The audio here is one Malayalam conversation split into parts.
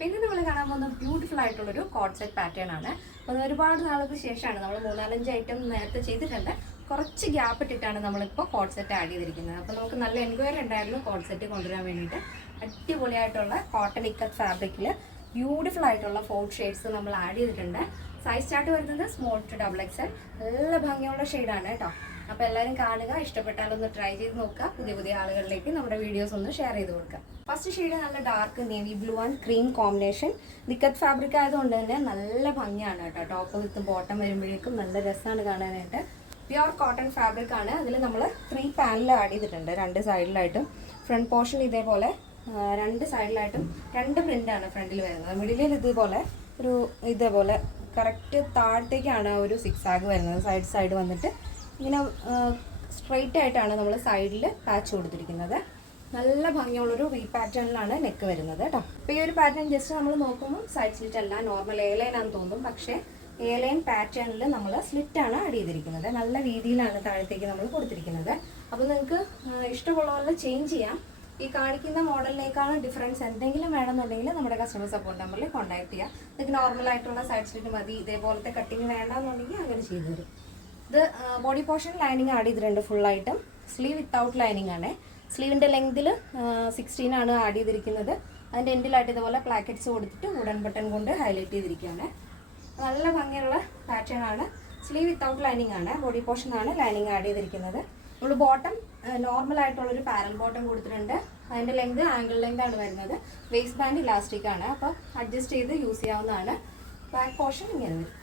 പിന്നെ നമ്മൾ കാണാൻ പോകുന്ന ബ്യൂട്ടിഫുൾ ആയിട്ടുള്ളൊരു കോഡ് സെറ്റ് പാറ്റേൺ ആണ്. അപ്പോൾ ഒരുപാട് നാൾക്ക് ശേഷമാണ് നമ്മൾ 3-4 ഐറ്റം നേരത്തെ ചെയ്തിട്ടുണ്ട്. കുറച്ച് ഗ്യാപ്പ് ഇട്ടിട്ടാണ് നമ്മളിപ്പോൾ കോഡ് സെറ്റ് ആഡ് ചെയ്തിരിക്കുന്നത്. അപ്പോൾ നമുക്ക് നല്ല എൻക്വയറി ഉണ്ടായിരുന്നു കോഡ് സെറ്റ് കൊണ്ടുവരാൻ വേണ്ടിയിട്ട്. അടിപൊളിയായിട്ടുള്ള കോട്ടൺ ഇക്കത്ത് ഫാബ്രിക്കിൽ ബ്യൂട്ടിഫുൾ ആയിട്ടുള്ള 4 ഷെയ്ഡ്സ് നമ്മൾ ആഡ് ചെയ്തിട്ടുണ്ട്. സൈസ് ചാർട്ട് വരുന്നത് സ്മോൾ ടു XXL. നല്ല ഭംഗിയുള്ള ഷെയ്ഡാണ് കേട്ടോ. അപ്പോൾ എല്ലാവരും കാണുക, ഇഷ്ടപ്പെട്ടാലൊന്ന് ട്രൈ ചെയ്ത് നോക്കുക. പുതിയ ആളുകളിലേക്ക് നമ്മുടെ വീഡിയോസ് ഒന്ന് ഷെയർ ചെയ്ത് കൊടുക്കുക. ഫസ്റ്റ് ഷെയ്ഡ് നല്ല dark navy blue and cream combination. നിക്കത്ത് ഫാബ്രിക് ആയതുകൊണ്ട് തന്നെ നല്ല ഭംഗിയാണ് കേട്ടോ. ടോപ്പ് വിത്ത് ബോട്ടം വരുമ്പോഴേക്കും നല്ല രസമാണ് കാണാനായിട്ട്. പ്യുവർ കോട്ടൺ ഫാബ്രിക് ആണ്. അതിൽ നമ്മൾ 3 പാനൽ ആഡ് ചെയ്തിട്ടുണ്ട് 2 സൈഡിലായിട്ടും. ഫ്രണ്ട് പോർഷൻ ഇതേപോലെ 2 സൈഡിലായിട്ടും 2 പ്രിൻ്റാണ് ഫ്രണ്ടിൽ വരുന്നത്. മിഡിലിൽ ഇതേപോലെ കറക്റ്റ് താഴത്തേക്കാണ് ഒരു സിക്സാഗ് വരുന്നത്. സൈഡ് വന്നിട്ട് ഇങ്ങനെ സ്ട്രെയിറ്റ് ആയിട്ടാണ് നമ്മൾ സൈഡിൽ പാച്ച് കൊടുത്തിരിക്കുന്നത്. നല്ല ഭംഗിയുള്ളൊരു വി പാറ്റേണിലാണ് നെക്ക് വരുന്നത് കേട്ടോ. അപ്പോൾ ഈ ഒരു പാറ്റേൺ ജസ്റ്റ് നമ്മൾ നോക്കുമ്പോൾ സൈഡ് സ്ലിറ്റ് അല്ല, നോർമൽ എ ലൈൻ ആണെന്ന് തോന്നും. പക്ഷേ എ ലൈൻ പാറ്റേണിൽ നമ്മൾ സ്ലിറ്റാണ് ആഡ് ചെയ്തിരിക്കുന്നത്. നല്ല രീതിയിലാണ് താഴത്തേക്ക് നമ്മൾ കൊടുത്തിരിക്കുന്നത്. അപ്പോൾ നിങ്ങൾക്ക് ഇഷ്ടമുള്ള പോലെ ചേഞ്ച് ചെയ്യാം. ഈ കാണിക്കുന്ന മോഡലിനേക്കാണ് ഡിഫറൻസ് എന്തെങ്കിലും വേണമെന്നുണ്ടെങ്കിൽ നമ്മുടെ കസ്റ്റമർ സപ്പോർട്ട് നമ്പറിൽ കോൺടാക്ട് ചെയ്യാം. നിങ്ങൾക്ക് നോർമലായിട്ടുള്ള സൈഡ് സ്ലിറ്റ് മതി, ഇതേപോലത്തെ കട്ടിങ് വേണ്ടെന്നുണ്ടെങ്കിൽ അങ്ങനെ ചെയ്തു തരും. ഇത് ബോഡി പോർഷൻ ലൈനിങ് ആഡ് ചെയ്തിട്ടുണ്ട് ഫുള്ളായിട്ടും. സ്ലീവ് വിത്തൗട്ട് ലൈനിങ് ആണ്. സ്ലീവിൻ്റെ ലെങ്തിൽ 16 ആണ് ആഡ് ചെയ്തിരിക്കുന്നത്. അതിൻ്റെ എൻഡിലായിട്ട് ഇതുപോലെ പ്ലാക്കറ്റ്സ് കൊടുത്തിട്ട് വുഡൻ ബട്ടൺ കൊണ്ട് ഹൈലൈറ്റ് ചെയ്തിരിക്കുകയാണ്. നല്ല ഭംഗിയുള്ള പാറ്റേൺ ആണ്. സ്ലീവ് വിത്തൗട്ട് ലൈനിങ് ആണ്. ബോഡി പോർഷൻ ആണ് ലൈനിങ് ആഡ് ചെയ്തിരിക്കുന്നത്. നമ്മൾ ബോട്ടം നോർമൽ ആയിട്ടുള്ളൊരു പാരൽ ബോട്ടം കൊടുത്തിട്ടുണ്ട്. അതിൻ്റെ ലെങ്ത് ആംഗിൾ ലെങ്ത് ആണ് വരുന്നത്. വേസ്റ്റ് ബാൻഡ് ഇലാസ്റ്റിക് ആണ്. അപ്പോൾ അഡ്ജസ്റ്റ് ചെയ്ത് യൂസ് ചെയ്യാവുന്നതാണ്. ബാക്ക് പോർഷൻ ഇങ്ങനെ വരും.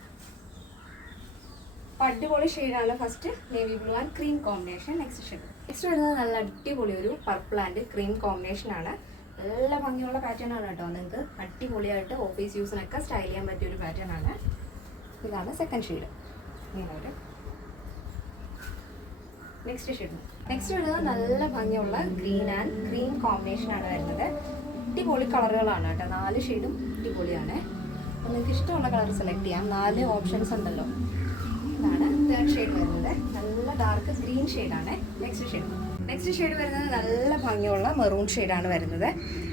അപ്പോൾ അടിപൊളി ഷെയ്ഡാണ്. First navy blue and cream combination. Next വരുന്നത് നല്ല അടിപൊളി ഒരു പർപ്പിൾ ആൻഡ് ക്രീം കോമ്പിനേഷൻ ആണ്. നല്ല ഭംഗിയുള്ള പാറ്റേൺ ആണ് കേട്ടോ. നിങ്ങൾക്ക് അടിപൊളിയായിട്ട് ഓഫീസ് യൂസിനൊക്കെ സ്റ്റൈൽ ചെയ്യാൻ പറ്റിയ ഒരു പാറ്റേൺ ആണ്. ഇതാണ് സെക്കൻഡ് ഷെയ്ഡ്. ഇങ്ങനെ വരും. നെക്സ്റ്റ് വരുന്നത് നല്ല ഭംഗിയുള്ള ഗ്രീൻ ആൻഡ് ക്രീം കോമ്പിനേഷൻ ആണ് വരുന്നത്. അടിപൊളി കളറുകളാണ് കേട്ടോ. 4 ഷെയ്ഡും അടിപൊളിയാണ്. അപ്പോൾ നിങ്ങൾക്ക് ഇഷ്ടമുള്ള കളർ സെലക്ട് ചെയ്യാം. 4 ഓപ്ഷൻസ് ഉണ്ടല്ലോ. ഇതാണ് തേർഡ് ഷെയ്ഡ് വരുന്നത്. നല്ല ഡാർക്ക് ഗ്രീൻ ഷെയ്ഡാണ്. നെക്സ്റ്റ് ഷെയ്ഡ് വരുന്നത് നല്ല ഭംഗിയുള്ള മെറൂൺ ഷെയ്ഡാണ് വരുന്നത്.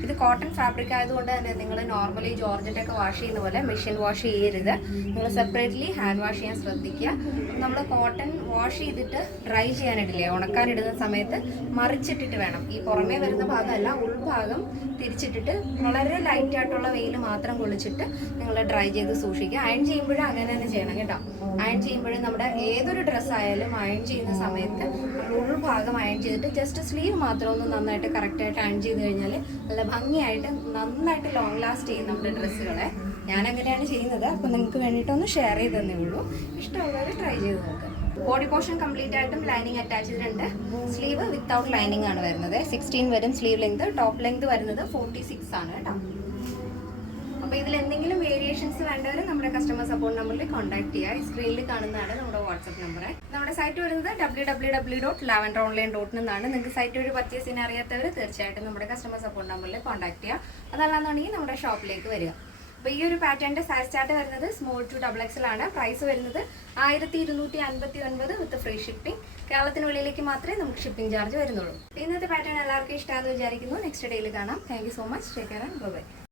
ഇത് കോട്ടൺ ഫാബ്രിക് ആയതുകൊണ്ട് തന്നെ നിങ്ങൾ നോർമലി ജോർജറ്റൊക്കെ വാഷ് ചെയ്യുന്ന പോലെ മെഷീൻ വാഷ് ചെയ്യരുത്. നിങ്ങൾ സെപ്പറേറ്റ്ലി ഹാൻഡ് വാഷ് ചെയ്യാൻ ശ്രദ്ധിക്കുക. നമ്മൾ കോട്ടൺ വാഷ് ചെയ്തിട്ട് ഡ്രൈ ചെയ്യാനിടില്ലേ, ഉണക്കാനിടുന്ന സമയത്ത് മറിച്ചിട്ടിട്ട് വേണം. ഈ പുറമേ വരുന്ന ഭാഗമല്ല, ഉൾഭാഗം തിരിച്ചിട്ടിട്ട് വളരെ ലൈറ്റ് ആയിട്ടുള്ള വെയിൽ മാത്രം കൊള്ളിച്ചിട്ട് നിങ്ങൾ ഡ്രൈ ചെയ്ത് സൂക്ഷിക്കുക. അയൺ ചെയ്യുമ്പോഴും അങ്ങനെ തന്നെ ചെയ്യണം കേട്ടോ. അയൺ ചെയ്യുമ്പോഴും നമ്മുടെ ഏതൊരു ഡ്രസ്സ് ആയാലും അയൺ ചെയ്യുന്ന സമയത്ത് ഉൾഭാഗം അയൺ ചെയ്തിട്ട് ജസ്റ്റ് സ്ലീവ് മാത്രം ഒന്ന് നന്നായിട്ട് കറക്റ്റായിട്ട് അയൺ ചെയ്ത് കഴിഞ്ഞാൽ നല്ല ഭംഗിയായിട്ട് നന്നായിട്ട് ലോങ് ലാസ്റ്റ് ചെയ്യും നമ്മുടെ ഡ്രസ്സുകളെ. ഞാൻ അങ്ങനെയാണ് ചെയ്യുന്നത്. അപ്പോൾ നിങ്ങൾക്ക് വേണ്ടിയിട്ടൊന്ന് ഷെയർ ചെയ്ത് തന്നേ ഉള്ളൂ. ഇഷ്ടമുള്ളവർ ട്രൈ ചെയ്ത് നോക്കുക. ബോഡി പോർഷൻ കംപ്ലീറ്റ് ആയിട്ടും ലൈനിങ് അറ്റാച്ച് ചെയ്തിട്ടുണ്ട്. സ്ലീവ് വിത്തൗട്ട് ലൈനിങ് ആണ് വരുന്നത്. 16 വരും സ്ലീവ് ലെങ്ത്. ടോപ്പ് ലെങ്ത് വരുന്നത് 46 ആണ് കേട്ടോ. അപ്പോൾ ഇതിൽ എന്തെങ്കിലും വേരിയേഷൻസ് വേണ്ടവർ നമ്മുടെ കസ്റ്റമർ സപ്പോർട്ട് നമ്പറിൽ കോൺടാക്ട് ചെയ്യുക. ഈ സ്ക്രീനിൽ കാണുന്നതാണ് നമ്മുടെ വാട്സപ്പ് നമ്പർ. നമ്മുടെ സൈറ്റ് വരുന്നത് www.lavenderonline.in എന്നാണ്. നിങ്ങൾക്ക് സൈറ്റ് വഴി പർച്ചേസ് ചെയ്യാൻ അറിയാത്തവർ തീർച്ചയായിട്ടും നമ്മുടെ കസ്റ്റമർ സപ്പോർട്ട് നമ്പറിൽ കോൺടാക്ട് ചെയ്യുക. അതല്ലാന്നുണ്ടെങ്കിൽ നമ്മുടെ ഷോപ്പിലേക്ക് വരിക. അപ്പോൾ ഈ ഒരു പാറ്റേണിൻ്റെ സൈസ് ചാർട്ട് വരുന്നത് സ്മോൾ ടു XXL ആണ്. പ്രൈസ് വരുന്നത് 1259 വിത്ത് ഫ്രീ ഷിപ്പിംഗ്. കേരളത്തിന് വെളിയിലേക്ക് മാത്രമേ നമുക്ക് ഷിപ്പിംഗ് ചാർജ് വരുന്നുള്ളൂ. ഇന്നത്തെ പാറ്റേൺ എല്ലാവർക്കും ഇഷ്ടമാണെന്ന് വിചാരിക്കുന്നു. നെക്സ്റ്റ് ഡേയിൽ കാണാം. Thank you so much. Take care and by.